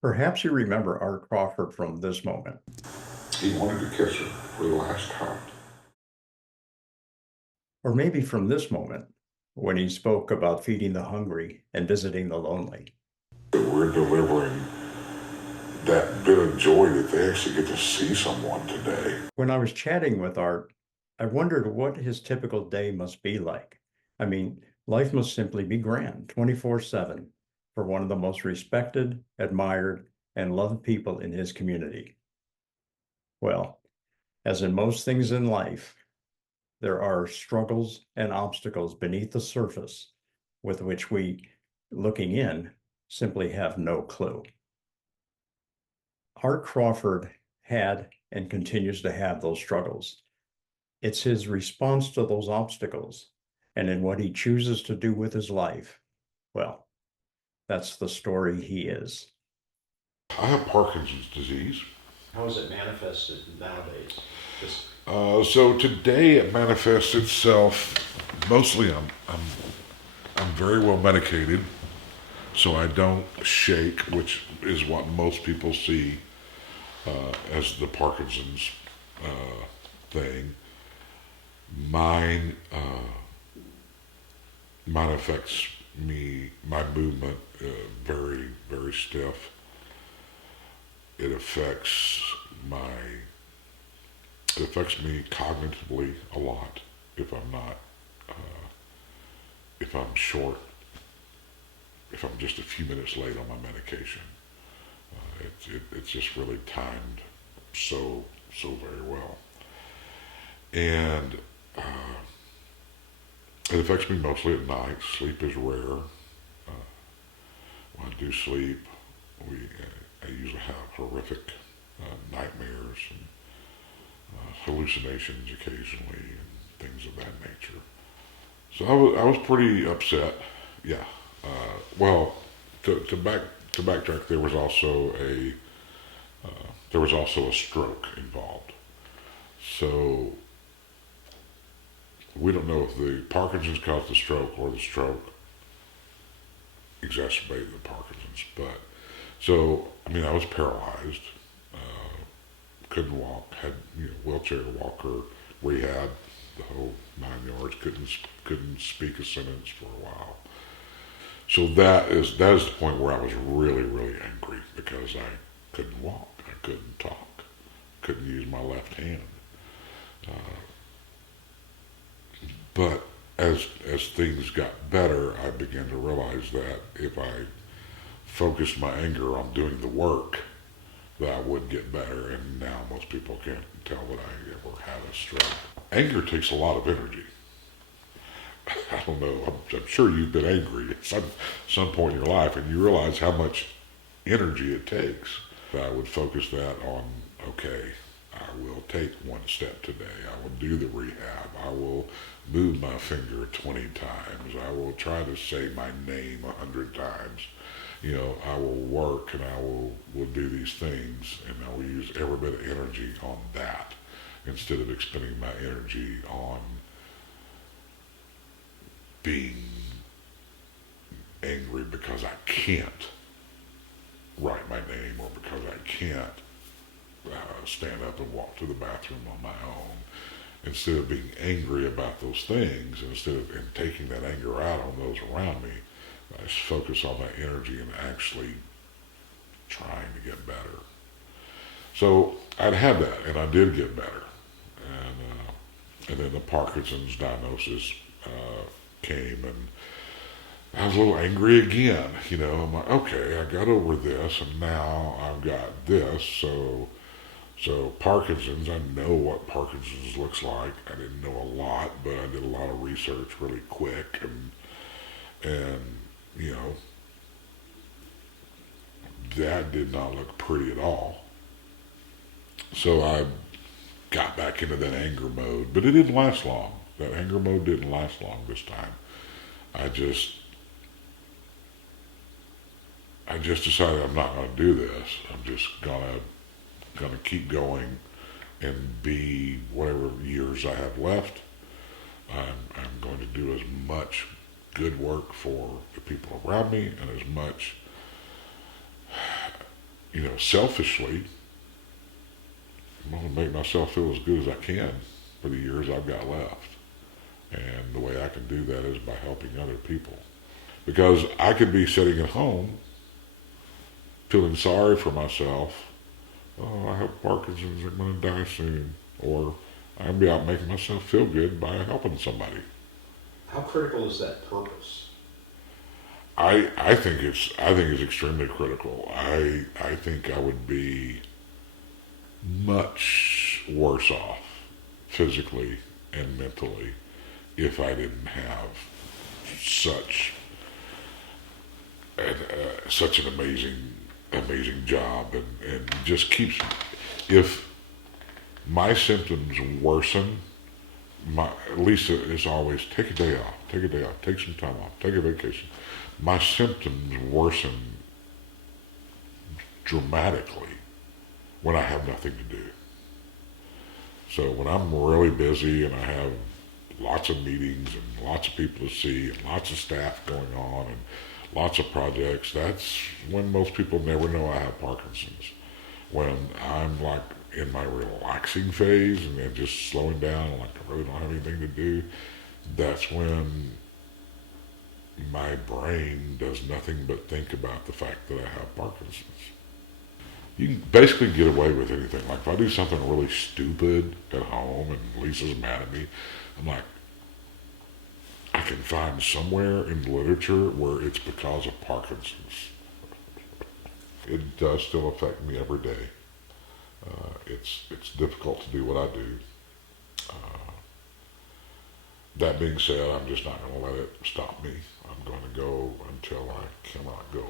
Perhaps you remember Art Crawford from this moment, He wanted to kiss her for the last time. or maybe from this moment when he spoke about feeding the hungry and visiting the lonely. That we're delivering that bit of joy that they actually get to see someone today. When I was chatting with Art, I wondered what his typical day must be like. I mean, life must simply be grand 24/7 for one of the most respected, admired, and loved people in his community. Well, as in most things in life, there are struggles and obstacles beneath the surface with which we, looking in, simply have no clue. Art Crawford had and continues to have those struggles. It's his response to those obstacles and in what he chooses to do with his life. Well, that's the story he is. I have Parkinson's disease. How is it manifested nowadays? Just So today it manifests itself mostly. I'm very well medicated, so I don't shake, which is what most people see as the Parkinson's thing. Mine mine affects me, my movement, very very stiff. It affects my it affects me cognitively a lot if I'm not if I'm short, if I'm just a few minutes late on my medication. It's just really timed so very well, and it affects me mostly at night. Sleep is rare. When I do sleep, I usually have horrific nightmares and hallucinations occasionally and things of that nature. So I was pretty upset. Yeah. Well, to back to backtrack, there was also a stroke involved. So we don't know if the Parkinson's caused the stroke or the stroke exacerbated the Parkinson's. But so I mean, I was paralyzed, couldn't walk, had wheelchair, walker, rehab, the whole 9 yards. Couldn't speak a sentence for a while. So that is the point where I was really really angry because I couldn't walk, I couldn't talk, couldn't use my left hand. But as things got better, I began to realize that if I focused my anger on doing the work, that I would get better. And now most people can't tell that I ever had a stroke. Anger takes a lot of energy. I don't know. I'm sure you've been angry at some point in your life, and you realize how much energy it takes. I would focus that on, okay, I will take one step today. I will do the rehab. I will move my finger 20 times. I will try to say my name 100 times. I will work and will do these things, and I will use every bit of energy on that instead of expending my energy on being angry because I can't write my name or because I can't stand up and walk to the bathroom on my own. Instead of being angry about those things, and taking that anger out on those around me, I just focus on that energy and actually trying to get better. So I'd had that, and I did get better, and then the Parkinson's diagnosis came, and I was a little angry again. I'm like, okay, I got over this, and now I've got this. So Parkinson's, I know what Parkinson's looks like. I didn't know a lot, but I did a lot of research really quick, and you know that did not look pretty at all. So I got back into that anger mode, but it didn't last long. That anger mode didn't last long this time. I just I just decided I'm not going to do this. I'm just gonna keep going and be whatever years I have left. I'm going to do as much good work for the people around me and as much selfishly, I'm going to make myself feel as good as I can for the years I've got left. And the way I can do that is by helping other people. Because I could be sitting at home feeling sorry for myself. Oh, I have Parkinson's, I'm going to die soon. Or I can be out making myself feel good by helping somebody. How critical is that purpose? I think it's extremely critical. I think I would be much worse off physically and mentally if I didn't have such such an amazing job, and just keeps, if my symptoms worsen, at least it's always take a day off, take some time off, take a vacation. My symptoms worsen dramatically when I have nothing to do. So when I'm really busy and I have lots of meetings and lots of people to see and lots of staff going on and lots of projects, that's when most people never know I have Parkinson's. When I'm like in my relaxing phase and then just slowing down, like I really don't have anything to do, that's when my brain does nothing but think about the fact that I have Parkinson's. You can basically get away with anything. Like if I do something really stupid at home and Lisa's mad at me, I'm like, I can find somewhere in the literature where it's because of Parkinson's. It does still affect me every day. It's difficult to do what I do. Uh, that being said, I'm just not going to let it stop me. I'm going to go until I cannot go